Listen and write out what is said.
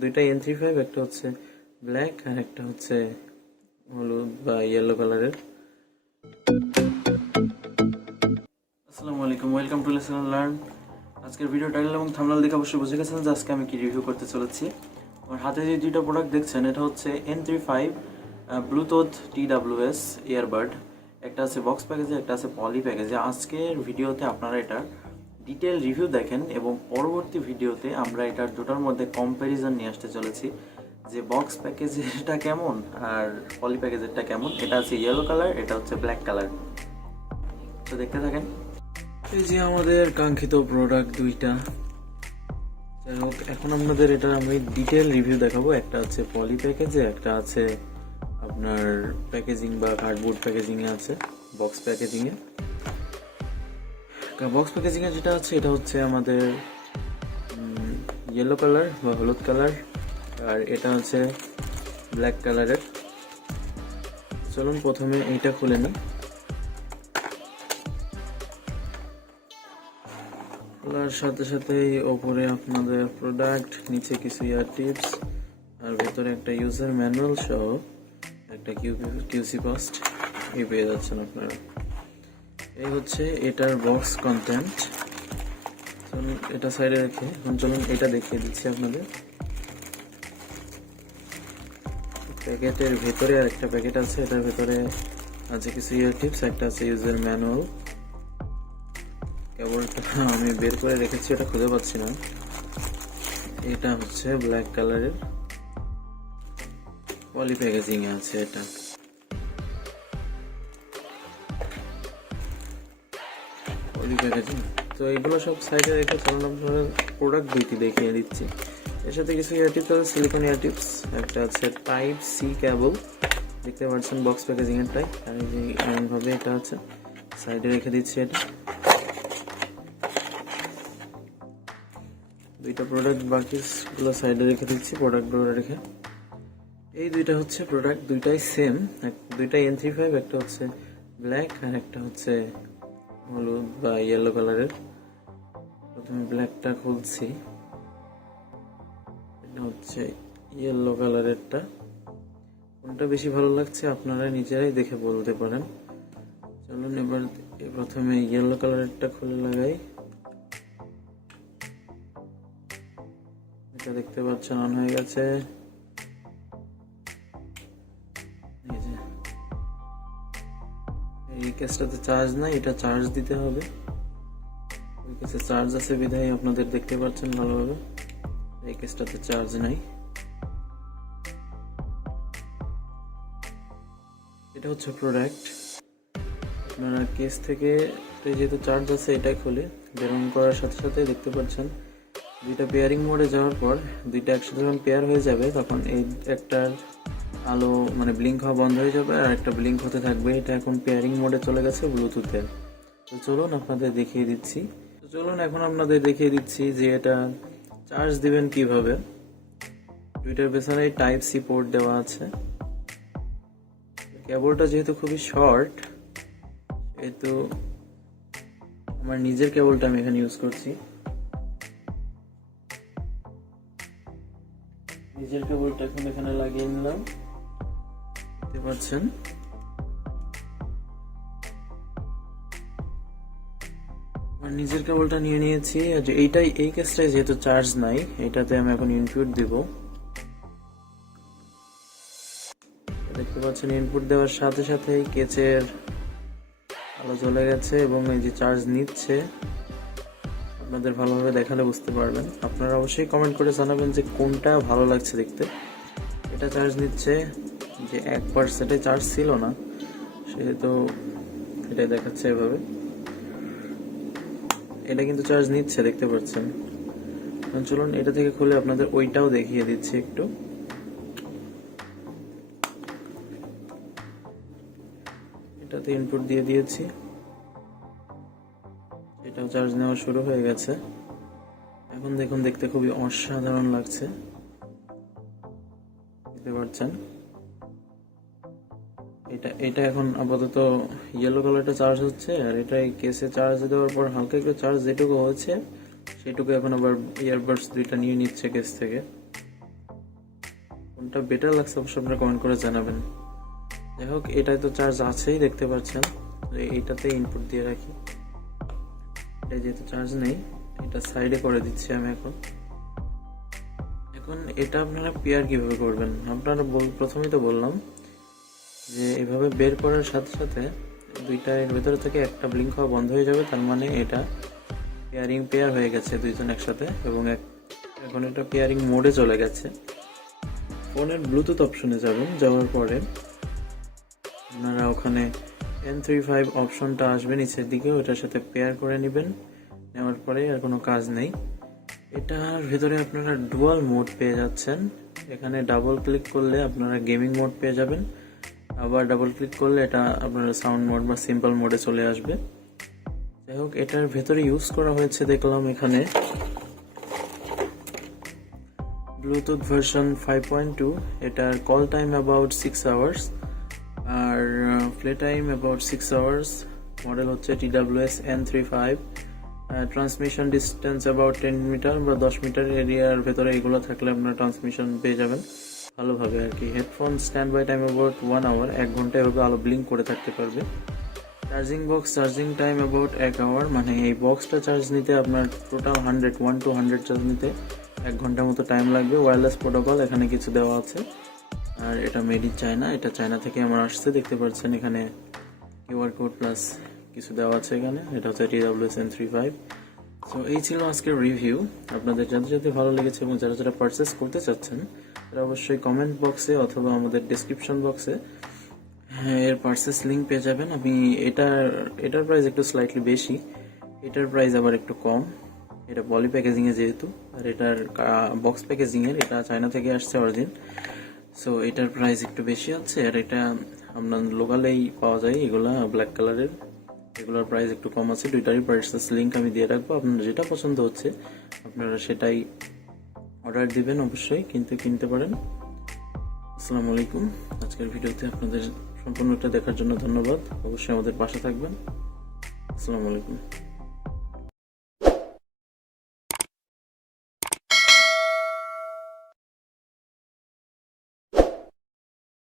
দুইটা N35, একটা হচ্ছে ব্ল্যাক আর একটা হচ্ছে হলুদ বা ইয়েলো কালারের। আসসালামু আলাইকুম, ওয়েলকাম টু লেসন লার্ন। আজকের ভিডিও টাইটেল এবং থাম্বনেল দেখে অবশ্যই বুঝে গেছেন যে আজকে আমি কি রিভিউ করতে চলেছি। আমার হাতে যে দুইটা প্রোডাক্ট দেখছেন, এটা হচ্ছে N35 ব্লুটুথ TWS ইয়ারবাড। একটা আছে বক্স প্যাকেজে, একটা আছে পলি প্যাকেজে। আজকের ভিডিওতে আপনারা এটার ডিটেল রিভিউ দেখেন এবং পরবর্তী ভিডিওতে আমরা এটার দুটার মধ্যে কম্প্যারিজন নিয়ে আসতে চলেছি যে বক্স প্যাকেজেরটা কেমন আর পলি প্যাকেজেরটা কেমন। এটা আছে ইয়েলো কালার, এটা হচ্ছে ব্ল্যাক কালার। তো দেখতে থাকেন। এই যে আমাদের কাঙ্ক্ষিত প্রোডাক্ট দুইটা। যাই হোক, এখন আপনাদের এটা আমি ডিটেল রিভিউ দেখাবো। একটা আছে পলি প্যাকেজে, একটা আছে আপনার প্যাকেজিং বা কার্ডবোর্ড প্যাকেজিং এ আছে, বক্স প্যাকেজিং এ। বক্স প্যাকেজিং এ যেটা আছে এটা হচ্ছে আমাদের ইয়েলো কালার বা হলুদ কালার, আর এটা হচ্ছে ব্ল্যাক কালারের। চলুন প্রথমে এইটা খুলে নিই। খোলার সাথে সাথেই ওপরে আপনাদের প্রোডাক্ট, নিচে কিছু ইয়ার টিপস, আর ভেতরে একটা ইউজার ম্যানুয়াল সহ একটা কিউসি পাস্ট এই পেয়ে যাচ্ছেন আপনারা। এই হচ্ছে এটার বক্স কন্টেন্ট। চলুন এটা সাইডে রেখে এখন চলুন এটা দেখিয়ে দিচ্ছি আপনাদের। প্যাকেটের ভেতরে আর একটা প্যাকেট আছে, এটার ভেতরে আছে কিছু ইয়ার টিপস, একটা আছে ইউজার ম্যানুয়াল। কেবলটা আমি বের করে রেখেছি, এটা খুঁজে পাচ্ছি না। এটা হচ্ছে ব্ল্যাক কালারের পলি প্যাকেজিং এ আছে এটা। পলি প্যাকেজিং তো এগুলো সব সাইডে রেখে চলুন আপনাদের প্রোডাক্ট দুইটি দেখিয়ে দিচ্ছি। এর সাথে কিছু ইয়ার টিপস আছে, সিলিকন ইয়ার টিপস। একটা আছে টাইপ সি কেবল, দেখতে পাচ্ছেন বক্স প্যাকেজিং এর টাইপ। আর এই যে এমন ভাবে এটা আছে, সাইডে রেখে দিচ্ছি। এটা দুইটা প্রোডাক্ট, বাকিগুলো সাইডে রেখে দিচ্ছি প্রোডাক্টগুলো রেখে। এই দুইটা হচ্ছে প্রোডাক্ট, দুইটাই সেম, দুইটাই N35, একটা হচ্ছে ব্ল্যাক আর একটা হচ্ছে হলুদ বা ইয়েলো কালারের। প্রথমে ব্ল্যাকটা খুলছি, এটা হচ্ছে ইয়েলো কালারেরটা। কোনটা বেশি ভালো লাগছে আপনারা নিজেরাই দেখে বলতে পারেন। চলুন এবার প্রথমে ইয়েলো কালারেরটা খুলে লাগাই। এটা দেখতে পাচ্ছেন অন হয়ে গেছে। এই কেসটাতে চার্জ নাই, এটা চার্জ দিতে হবে। ওই কেসে চার্জ আছে বিধায় আপনাদের দেখতে পাচ্ছেন ভালোভাবে। এই কেসটাতে চার্জ নাই। এটা হচ্ছে প্রোডাক্ট। আপনারা কেস থেকে যেহেতু চার্জ আছে এটাই খুলে বের করার সাথে সাথে দেখতে পাচ্ছেন দুইটা পেয়ারিং মোডে যাওয়ার পর দুইটা একসাথে যখন পেয়ার হয়ে যাবে তখন এই একটা আলো মানে ব্লিঙ্ক হওয়া বন্ধ হয়ে যাবে আর একটা ব্লিঙ্ক হতে থাকবে। এটা এখন পেয়ারিং মোডে চলে গেছে ব্লুটুথের। তো চলুন আপনাদের দেখিয়ে দিচ্ছি। যে এটা চার্জ দিবেন কিভাবে। দুইটার পেছনে টাইপ সি পোর্ট দেওয়া আছে। কেবলটা যেহেতু খুবই শর্ট, সেহেতু আমার নিজের কেবলটা আমি এখানে ইউজ করছি। নিজের কেবলটা এখন এখানে লাগিয়ে নিলাম, দেখতে পাচ্ছেন। আমার নিজের কেবলটা নিয়ে নিয়েছি। এইটাই এই কেসটাই যেহেতু চার্জ নাই, এটাতে আমি এখন ইনপুট দিব। দেখতে পাচ্ছেন ইনপুট দেওয়ার সাথে সাথে কেচের আলো চলে গেছে এবং এই যে চার্জ নিচ্ছে। আপনাদের ভালোভাবে দেখালে বুঝতে পারবেন। আপনারা অবশ্যই কমেন্ট করে জানাবেন যে কোনটা ভালো লাগছে দেখতে। এটা চার্জ নিচ্ছে, যে 1% চার্জ ছিল না সেহেতু এটা দেখাচ্ছে এভাবে। এটা কিন্তু চার্জ নিচ্ছে, দেখতে পাচ্ছেন। চলুন এটা থেকে খুলে আপনাদের ওইটাও দেখিয়ে দিচ্ছি একটু। এটাতে ইনপুট দিয়ে দিয়েছি, এটাও চার্জ নেওয়া শুরু হয়ে গেছে। এখন দেখুন, দেখতে খুবই অসাধারণ লাগছে, দেখতে পাচ্ছেন। এটা এখন আপাতত ইয়েলো কালারটা চার্জ হচ্ছে, আর এটা কেসে চার্জ দেওয়ার পর হালকা একটু চার্জ যেটুকু হয়েছে সেটুকু এখন আবার ইয়ারবাডস দুইটা নিয়ে নিচ্ছে কেস থেকে। কোনটা বেটার লাগছে অবশ্যই আপনারা কমেন্ট করে জানাবেন। যাই হোক, এটাই তো চার্জ আছেই দেখতে পাচ্ছেন। এইটাতে ইনপুট দিয়ে রাখি, এটা যেহেতু চার্জ নেই এটা সাইডে করে দিচ্ছি আমি। এখন এটা আপনারা পেয়ার কিভাবে করবেন, আপনারা প্রথমেই তো বললাম যে এভাবে বের করার সাথে সাথে দুইটা এর ভেতরে থেকে একটা ব্লিঙ্ক হওয়া বন্ধ হয়ে যাবে, তার মানে এটা পেয়ার হয়ে গেছে দুইজন একসাথে, এবং এখন এটা পেয়ারিং মোডে চলে গেছে। ফোনের ব্লুটুথ অপশনে যাবেন, যাওয়ার পরে আপনারা ওখানে N35 অপশনটা আসবে নিচের দিকে, ওটার সাথে পেয়ার করে নেবেন। নেওয়ার পরে আর কোনো কাজ নেই। এটার ভেতরে আপনারা ডুয়াল মোড পেয়ে যাচ্ছেন। এখানে ডাবল ক্লিক করলে আপনারা গেমিং মোড পেয়ে যাবেন, আবার ডাবল ক্লিক করলে এটা আপনারা সাউন্ড মোড বা সিম্পল মোডে চলে আসবে। যাই হোক, এটার ভেতরে ইউজ করা হয়েছে দেখলাম এখানে ব্লুটুথ ভার্সন 5.2, এটার কল টাইম অ্যাবাউট 6 আওয়ার্স আর play time about 6 hours. Model হচ্ছে TWS N35। Transmission distance about 10 metre বা 10 মিটার এরিয়ার ভেতরে এগুলো থাকলে আপনারা ট্রান্সমিশন পেয়ে যাবেন ভালোভাবে আর কি। Headphone standby time about 1 hour, 1 ঘন্টা এভাবে আলো ব্লিঙ্ক করে থাকতে পারবে। Charging box charging time about 1 hour, মানে এই বক্সটা চার্জ নিতে আপনার টোটাল 1 to 100 চার্জ নিতে 1 ঘন্টার মতো টাইম লাগবে। ওয়্যারলেস প্রোটোকল এখানে কিছু দেওয়া আছে, আর এটা মেড ইন চায়না, এটা চায়না থেকে আমার আসছে দেখতে পাচ্ছেন। এখানে কিউআর কোড প্লাস কিছু দেওয়া আছে এখানে। এটা হচ্ছে TWS N35। সো এই ছিল আজকের রিভিউ। আপনাদের যাদের যাদের ভালো লেগেছে এবং যারা যারা পারচেস করতে চাচ্ছেন তারা অবশ্যই কমেন্ট বক্সে অথবা আমাদের ডেসক্রিপশন বক্সে এর পারচেস লিঙ্ক পেয়ে যাবেন। আমি এটার প্রাইস একটু স্লাইটলি বেশি, এটার প্রাইস আবার একটু কম। এটা পলি প্যাকেজিং এ যেহেতু, আর এটার বক্স প্যাকেজিং এর, এটা চায়না থেকে আসছে অরিজিন। সো এটার প্রাইস একটু বেশি আছে, আর এটা আপনার লোকালেই পাওয়া যায় এগুলা ব্ল্যাক কালারের, এগুলোর প্রাইস একটু কম আছে। দুইটারই পারচেস লিঙ্ক আমি দিয়ে রাখবো, আপনার যেটা পছন্দ হচ্ছে আপনারা সেটাই অর্ডার দিবেন অবশ্যই, কিনতে পারেন। আসসালামু আলাইকুম। আজকের ভিডিওতে আপনাদের সম্পূর্ণটা দেখার জন্য ধন্যবাদ। অবশ্যই আমাদের পাশে থাকবেন। আসসালামু আলাইকুম।